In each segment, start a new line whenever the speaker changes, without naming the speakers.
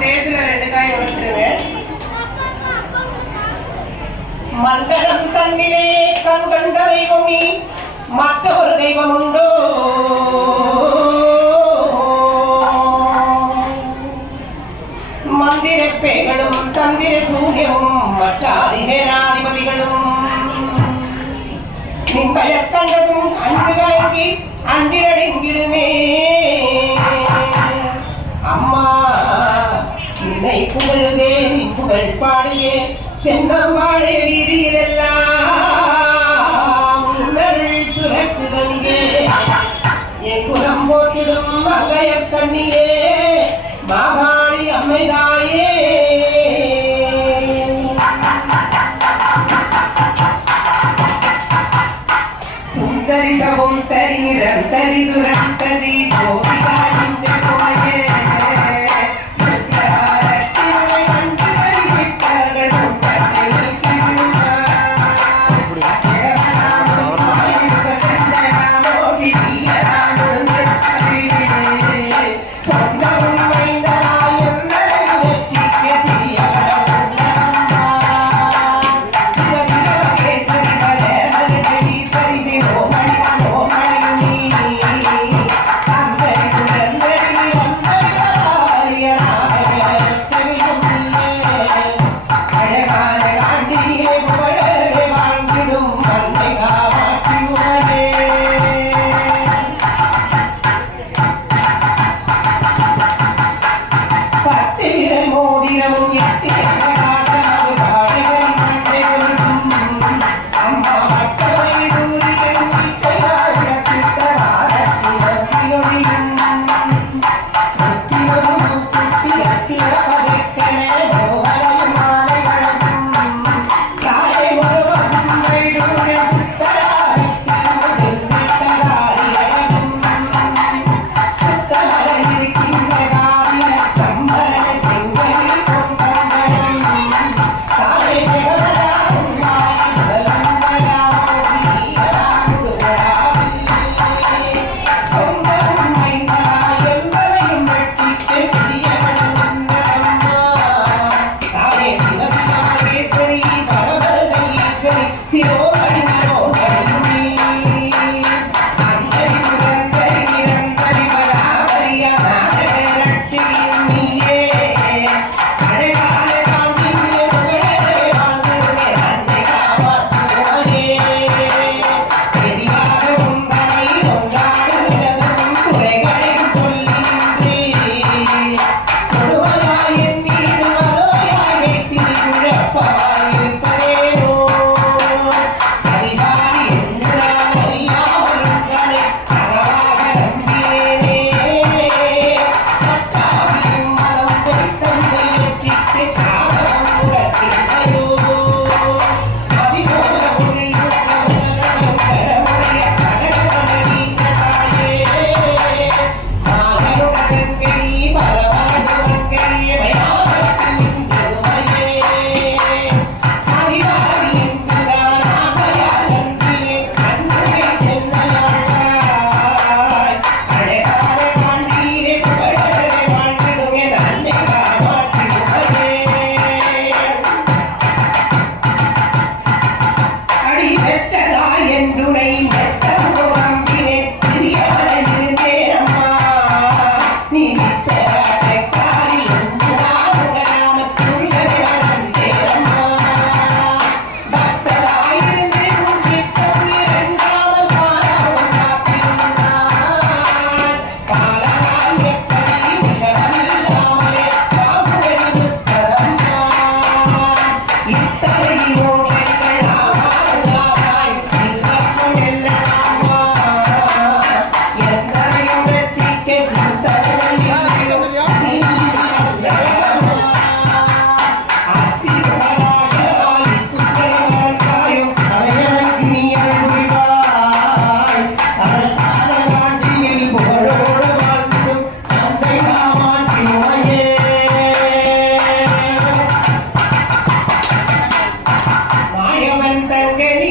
స్టేజ్లో రెండుకాయ వచ్చినవే മണ്ഡലം തന്നിലെ കൺകണ്ട ദൈവമേ മറ്റൊരു ദൈവമുണ്ടോ? മന്ദിരപ്പേകളും തന്തിരശൂന്യവും മറ്റാതിശേനാധിപതികളും നിമ്പയെ കണ്ടതും അണ്ടിരായെങ്കിൽ അണ്ടിര பாடியே தென்னம்பாழை வீதியிலெல்லாம் உன்னருள் சுரக்குதங்கே. என் குலம் போட்டிடும் மங்கைய கண்ணியே மாகாணி அமைதாயே சுந்தரி சவும் தரி நிறம் தரிதுரம் Okay.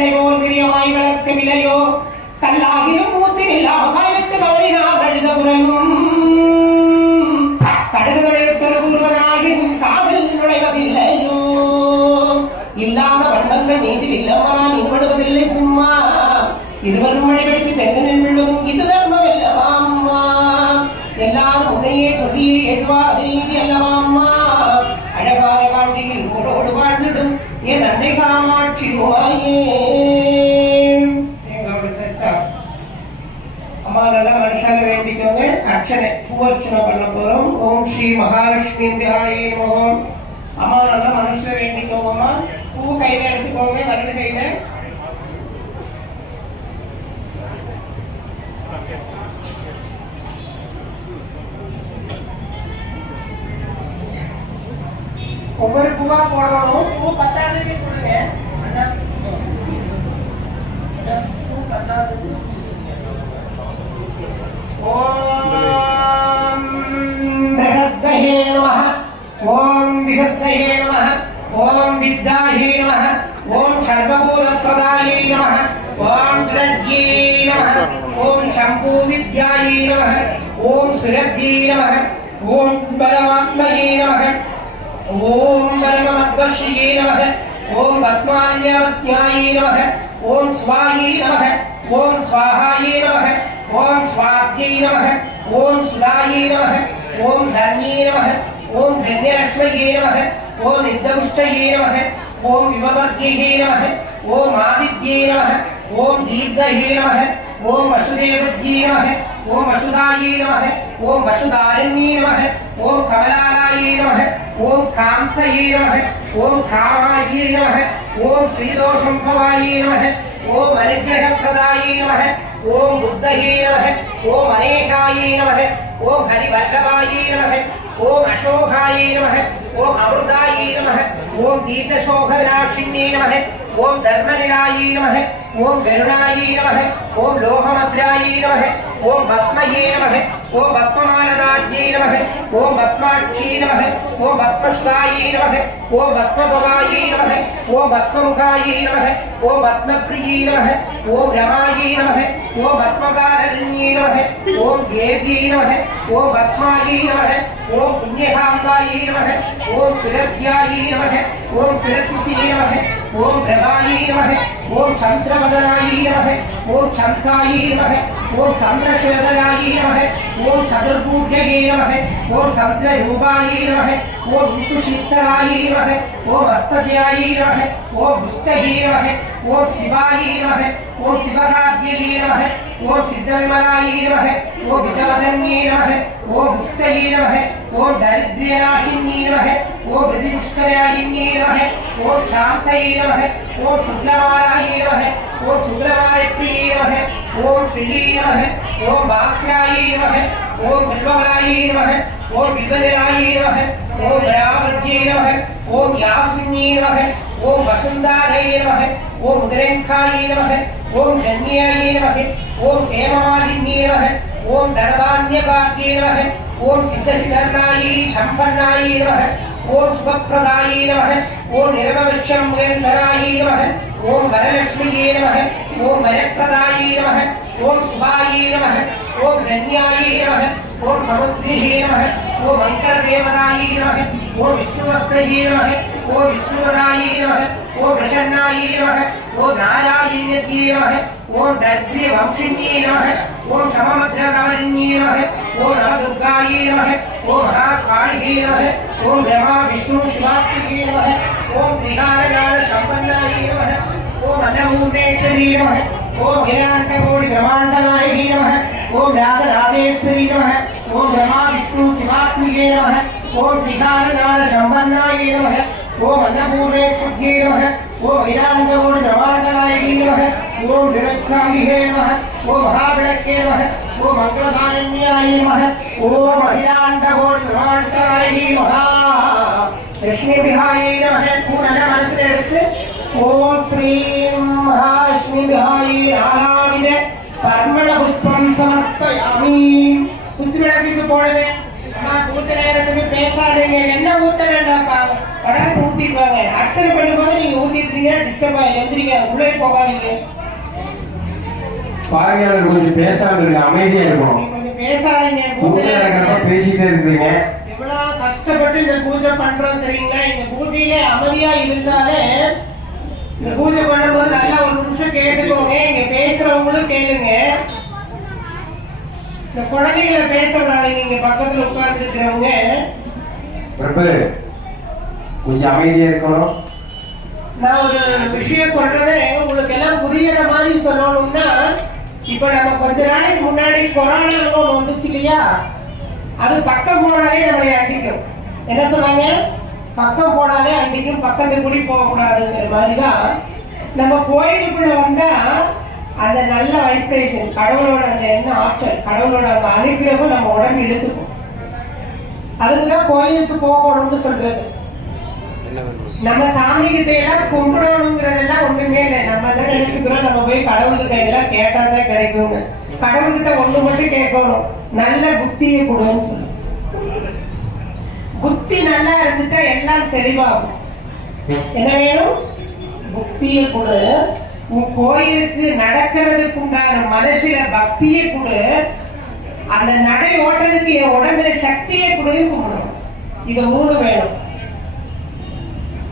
தான் பெற்ற பிள்ளை போல் பிரியமாய் விளக்கு விலையோ பூவர்ச்சனை பண்ண போறோம் ஓம் ஸ்ரீ மகாலட்சுமி தியாயி மோகம் அம்மா நல்லா மனுஷால வேண்டிக்கோங்கம்மா. பூ கையில எடுத்துக்கோங்க வலது கையில. ஒவ்வொரு பூவா போடணும் பூ பத்தாவதுக்கு கொடுங்க. नमः ॐ सुरभ्यै नमः ओम परमात्मये नमः ॐ परममद्वश्ये नमः ॐ पद्मान्यवत्यायै नमः ॐ स्वायै नमः ॐ स्वाहायै नमः ॐ स्वाद्यै नमः ॐ सुलायै नमः ॐ धन्ये नमः ॐ धन्यलक्ष्मये नमः ॐ निद्दपुष्टये नमः ॐ युववर्गैः नमः ॐ आदित्ये नमः ॐ दीर्घये नमः ॐ वसुदेवज्ये नमः ओम वसुधायै नमः ओम नम नमः ओम नम नमः ओम कान्तयै नमः ओम कामायै नमः ओम श्रीदोषम्भवायै नमः ओम अनुग्रहप्रदायै नमः ओम बुद्धयै नमः ओम अनेकायै नमः ओम हरिवल्लभायै नमः ओम अशोकायै नमः ओम अमृतायै नमः ओम दीर्घशोभविनाशिन्यै नमः ओम धर्मनिलायी नमः ओम गरुणायी नमः ओम लोहमद्रायी नमः ओम पद्मये नमः ओम पद्ममालदाज्ञे नमः ओम पद्माक्षी नमः ओम पद्मश्लायी नमः ओम पद्मपवायी नमः ओम पद्ममुखायी नमः ओम पद्मप्रियी नमः ओम रमायी नमः ओम पद्मकारण्ये नमः ओम देव्यै नमः ओम पद्मायी नमः ओम पुण्यहांगायी नमः ओम सुरभ्यायी नमः ओम सुरभ्यै नमः ओम प्रभायी नमः ओम चंद्रमदनायी नमः ओम चंद्रायी नमः ओम चंद्रशेखरायी नमः ओम चतुर्भुजये नमः ओम चंद्ररूपायी नमः ओम ऋतुशीतलायी नमः ओम हस्तध्यायी नमः ओम पुष्टही नमः ओम शिवायी नमः ओम शिवकार्ययी नमः ओम सिद्धविमलायी नमः ओम विजवदन्ये नमः ओम पुष्टही नमः ओम दरिद्र्यनाशिन्ये नमः ओम हृदिपुष्करायिन्ये नमः ओम शान्तये नमः ओम शुक्लमालाये नमः ओम शुक्लमारिप्रिये नमः ओम श्रीये नमः ओम भास्कराये नमः ओम बिल्वमलाये नमः ओम बिल्वनिलाये नमः ओम नमः ओम यास्मिन्ये ओम वसुन्धारये ओम सिद्धसिद्धर्णाये सम्पन्नाये नमः ओम शुभप्रदाये नमः ओम निर्मविश्यं मुगेन्दराये नमः ओम वरलक्ष्मीये नमः ओम वरप्रदाये नमः ओम शुभाये नमः ओम धन्याये नमः ओम समुद्रिये नमः ओम मङ्गलदेवताये नमः ओम विष्णुवस्तये नमः ओम विष्णुवदाये नमः ओम प्रसन्नाये नमः ओम नारायण्यज्ये नमः ओम दर्द्रिवंशिन्ये नमः ओम सममद्रकारिण्ये नमः ओम नवदुर्गाये नमः ओम महाकालिये नमः ओम ब्रह्मा विष्णु शिवात्मके नमः ओम त्रिकालज्ञान सम्पन्नाये नमः ओम अन्नपूर्णेश्वरी नमः ओम हिरण्यकोटि ब्रह्माण्डनायकी नमः ओम राधराधेश्वरी नमः ओम ब्रह्मा विष्णु शिवात्मके नमः ओम त्रिकालज्ञान सम्पन्नाये नमः ओम अन्नपूर्णेश्वर्ये नमः ओम हिरण्यकोटि ब्रह्माण्डनायकी नमः ओम विलक्ष्माम्बिके नमः ओम महाविलक्के नमः ओम मङ्गलधारण्याय नमः ओम अखिलाण्डकोटि ब्रह्माण्डनायकी नमः லட்சுமி விஹாயே நமக பூ நல்ல மனசுல எடுத்து ஓம் ஸ்ரீம் மகாலட்சுமி விஹாயே நாலாவித பர்மண புஷ்பம் சமர்ப்பயாமி குத்து விளக்குக்கு போடுங்க அம்மா ஊத்த நேரத்துக்கு பேசாதீங்க என்ன ஊத்த வேண்டாம்ப்பா உடனே ஊத்திக்குவாங்க அர்ச்சனை பண்ணும்போது நீங்க ஊத்திட்டு பேசுறீங்க டிஸ்டர்ப் ஆகி எந்திரிங்க உள்ளே போகாதீங்க.
பார்வையாளர் கொஞ்சம் பேசாம இருங்க அமைதியா இருக்கணும்.
கொஞ்சம் பேசாதீங்க
பூஜை பேசிட்டே இருக்கிறீங்க
எவ்வளவு கஷ்டப்பட்டு இந்த பூஜை பண்றோம் தெரியுங்களா? இந்த பூஜையில அமைதியா இருந்தாலே இந்த பூஜை பண்ணும்போது நல்லா ஒரு நிமிஷம் கேட்டுக்கோங்க. இங்க பேசுறவங்களும் கேளுங்க. இந்த குழந்தைகளை பேச விடாதீங்க இங்க பக்கத்துல உட்கார்ந்து இருக்கிறவங்க
பிரபு கொஞ்சம் அமைதியா இருக்கணும்.
நான் ஒரு விஷயம் சொல்றதே உங்களுக்கு எல்லாம் புரியற மாதிரி சொல்லணும்னா இப்ப நம்ம கொஞ்ச நாளைக்கு முன்னாடி கொரோனா ஒன்று வந்துச்சு இல்லையா? அது பக்கம் போனாலே நம்மளை அண்டிக்கும். என்ன சொன்னாங்க? பக்கம் போனாலே அண்டிக்கும் பக்கத்து கூடி போகக்கூடாதுங்கிற மாதிரி தான் நம்ம கோயிலுக்குள்ள வந்தா அந்த நல்ல வைப்ரேஷன் கடவுளோட அந்த என்ன ஆற்றல் கடவுளோட அந்த அனுகிரகம் நம்ம உடம்பு இழுத்துக்கும். அதுக்கு தான் கோயிலுக்கு போகணும்னு சொல்றது. நம்ம சாமி கிட்ட எல்லாம் கும்பிடணுங்கிறதெல்லாம் ஒண்ணுமே இல்லை. நம்ம தான் நினைச்சுக்கிறோம் நம்ம போய் கடவுள்கிட்ட எல்லாம் கேட்டாதான் கிடைக்கும்னு. கடவுள்கிட்ட ஒண்ணு மட்டும் கேட்கணும். நல்ல புத்தியை கொடுன்னு சொல்லு. புத்தி நல்லா இருந்துட்டா எல்லாம் தெளிவாகும். என்ன வேணும்? புத்தியை கொடு. உன் கோயிலுக்கு நடக்கிறதுக்கு உண்டான மனசுல பக்தியை கொடு. அந்த நடை ஓட்டுறதுக்கு என் உடம்புல சக்தியை கொடுன்னு கும்பிடணும். இது மூணு வேணும்.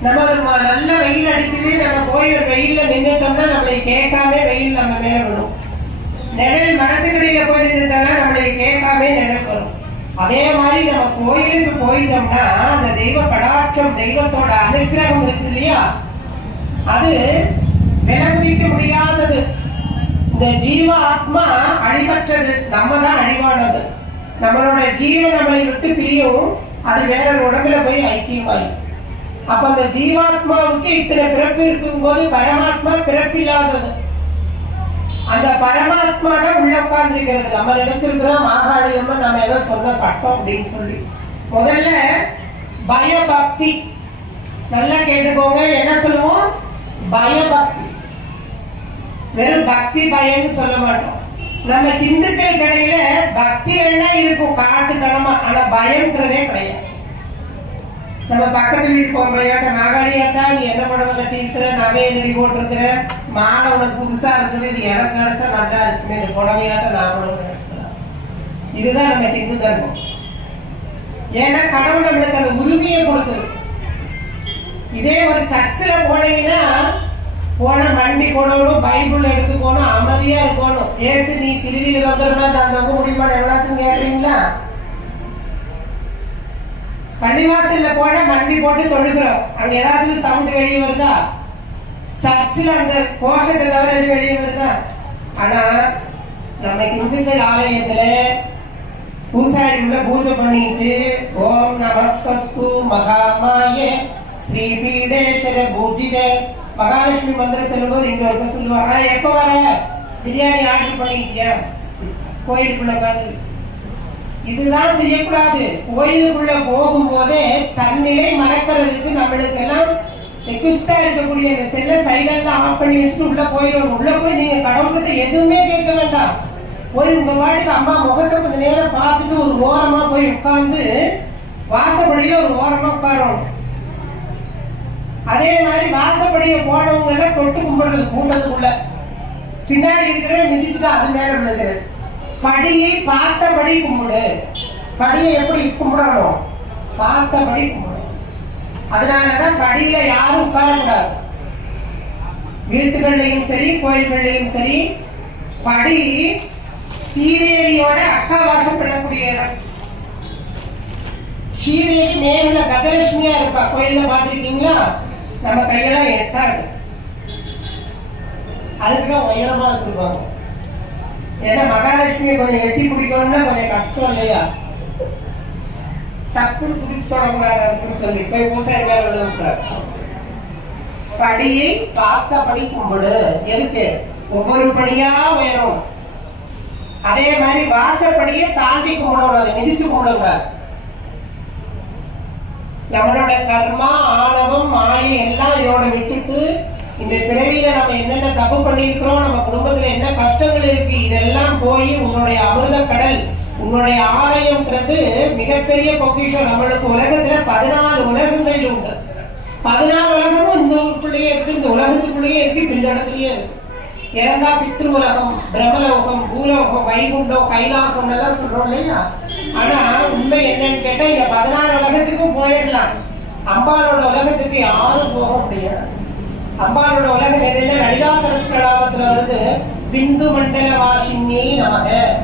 நம்ம ஒரு நல்ல வெயில் அடிக்குது நம்ம போய் ஒரு வெயில்ல நின்றுட்டோம்னா நம்மளை கேட்காம வெயில் நம்ம மேல விடும் நிழல் மரத்துக்கடியில போய் நின்றுட்டோம்னா நம்மளை கேட்காம நிழல் வரும். அதே மாதிரி நம்ம கோயிலுக்கு போயிட்டோம்னா அந்த தெய்வ படாட்சம் தெய்வத்தோட அனுகிரகம் இருக்கு இல்லையா? அது விலை முடியாதது. இந்த ஜீவ ஆத்மா அழிவற்றது. நம்ம தான் அழிவானது. நம்மளோட ஜீவன் நம்மளை விட்டு பிரியும். அது வேற ஒரு உடம்புல போய் ஐக்கியமாயிடும் அப்ப அந்த ஜீவாத்மாவுக்கு இத்தனை பிறப்பு இருக்கும்போது பரமாத்மா பிறப்பில்லாதது. அந்த பரமாத்மா தான் உள்ள உட்கார்ந்துருக்கிறது. நம்ம நினைச்சிருக்கிறோம் மாகாளியம்மன் நம்ம ஏதோ சொன்ன சட்டம் அப்படின்னு சொல்லி. முதல்ல பயபக்தி. நல்லா கேட்டுக்கோங்க என்ன சொல்லுவோம்? பயபக்தி. வெறும் பக்தி பயம்னு சொல்ல மாட்டோம். நம்ம இந்துக்கள் கடையில பக்தி வேணா இருக்கும் காட்டுத்தனமா. ஆனா பயம்ன்றதே கிடையாது. நம்ம பக்கத்து வீட்டு பொம்பளையாட்ட மகாளியாத்தா நீ என்ன புடவை கட்டி இருக்கிற நகையை நடி போட்டிருக்கிற? மாலை உனக்கு புதுசா இருக்குது இது எனக்கு கிடைச்சா நல்லா இருக்குமே. இந்த புடவையாட்ட நான் நினைக்கலாம் இதுதான் நம்ம ஹிந்து தர்மம். ஏன்னா கடவுள் நம்மளுக்கு அந்த உரிமையை கொடுத்துருக்கு இதே ஒரு சர்ச்சில் போனீங்கன்னா போன வண்டி போடணும் பைபிள் எடுத்து போகணும் அமைதியா இருக்கணும். ஏசு நீ சிறுவியில் தொந்தரமா நான் தங்க முடியுமா எவ்வளோச்சும் கேட்குறீங்களா பள்ளிவாசல்ல போட மண்டி போட்டு தொழுகிறோம். அங்க ஏதாச்சும் சவுண்ட் வெளியே வருதா? சர்ச்சில் அந்த கோஷத்தை தவிர எது வெளியே வருதா? ஆனா நம்ம இந்துக்கள் ஆலயத்துல பூசாரி உள்ள பூஜை பண்ணிட்டு ஓம் நமஸ்தஸ்து மகாமாய ஸ்ரீ பீடேஸ்வர பூஜித மகாலட்சுமி மந்திரம் சொல்லும்போது இங்க ஒருத்தர் சொல்லுவாங்க எப்போ எப்ப வர? பிரியாணி ஆர்டர் பண்ணிக்கிட்டியா? கோயிலுக்குள்ள உட்காந்து இதுதான் செய்யக்கூடாது. கோயிலுக்குள்ள போகும்போதே தன்னிலை மறக்கிறதுக்கு நம்மளுக்கு எல்லாம் ரெக்வஸ்டா இருக்கக்கூடிய இந்த செல்ல சைலண்டா ஆஃப் பண்ணி வச்சுட்டு உள்ள போயிடணும். உள்ள போய் நீங்க கடவுள்கிட்ட எதுவுமே கேட்க வேண்டாம். போய் உங்க வாட்டுக்கு அம்மா முகத்தை கொஞ்ச நேரம் பார்த்துட்டு ஒரு ஓரமா போய் உட்கார்ந்து வாசப்படியில ஒரு ஓரமா உட்காரணும். அதே மாதிரி வாசப்படியை போனவங்க எல்லாம் தொட்டு கும்பிடுறது கூட்டத்துக்குள்ள பின்னாடி இருக்கிற மிதிச்சுட்டு அது மேல விழுகிறது. படியை பார்த்தபடி கும்பிடு. படியை எப்படி கும்பிடணும்? பார்த்தபடி கும்பிடு. அதனாலதான் படியில யாரும் உட்காரக்கூடாது. வீட்டுகள்லையும் சரி கோயில்கள்லையும் சரி படி ஸ்ரீதேவியோட அக்காவாசம் பண்ணக்கூடிய இடம். ஸ்ரீதேவி நேரில் கதலட்சுமியா இருப்பா. கோயில்ல பார்த்துருக்கீங்களா? நம்ம கையெல்லாம் எட்டாது. அதுக்குதான் உயரமா வச்சிருப்பாங்க. ஏன்னா மகாலட்சுமியை கொஞ்சம் எட்டி பிடிக்கணும்னா கொஞ்சம் கஷ்டம் இல்லையா? டப்புன்னு குதிச்சு தொடக்கூடாது அதுக்குன்னு சொல்லி. போய் பூசாரி மேல விழுகக்கூடாது படியை பார்த்தபடி கும்பிடு. எதுக்கு? ஒவ்வொரு படியா உயரும். அதே மாதிரி வாசப்படியை தாண்டி கும்பிடணும். அதை மிதிச்சு கும்பிடுங்க. நம்மளோட கர்மா ஆணவம் மாயை எல்லாம் இதோட விட்டுட்டு இந்த பிறவியில நம்ம என்னென்ன தப்பு பண்ணியிருக்கிறோம் நம்ம குடும்பத்துல என்ன கஷ்டங்கள் இருக்கு இதெல்லாம் போய் உன்னுடைய அமிர்த கடல் உன்னுடைய ஆலயம்ன்றது மிகப்பெரிய பொக்கிஷம். நம்மளுக்கு உலகத்துல பதினாலு உலகங்கள் உண்டு. பதினாறு உலகமும் இந்த ஊருக்குள்ளேயே இருக்கு இந்த உலகத்துக்குள்ளேயே இருக்கு இந்த இடத்துலயே இருக்கு. இறந்தா பித்ரு உலகம் பிரமலோகம் பூலோகம் வைகுண்டம் கைலாசம் எல்லாம் சொல்றோம் இல்லையா? ஆனா உண்மை என்னன்னு கேட்டா இந்த பதினாறு உலகத்துக்கும் போயிடலாம். அம்பாளோட உலகத்துக்கு யாரும் போக முடியாது. அம்பாளோட உலகம் எதுன்னா லலிதா சரஸ்கடாமத்துல வருது. பிந்து மண்டல வாசினி நமக.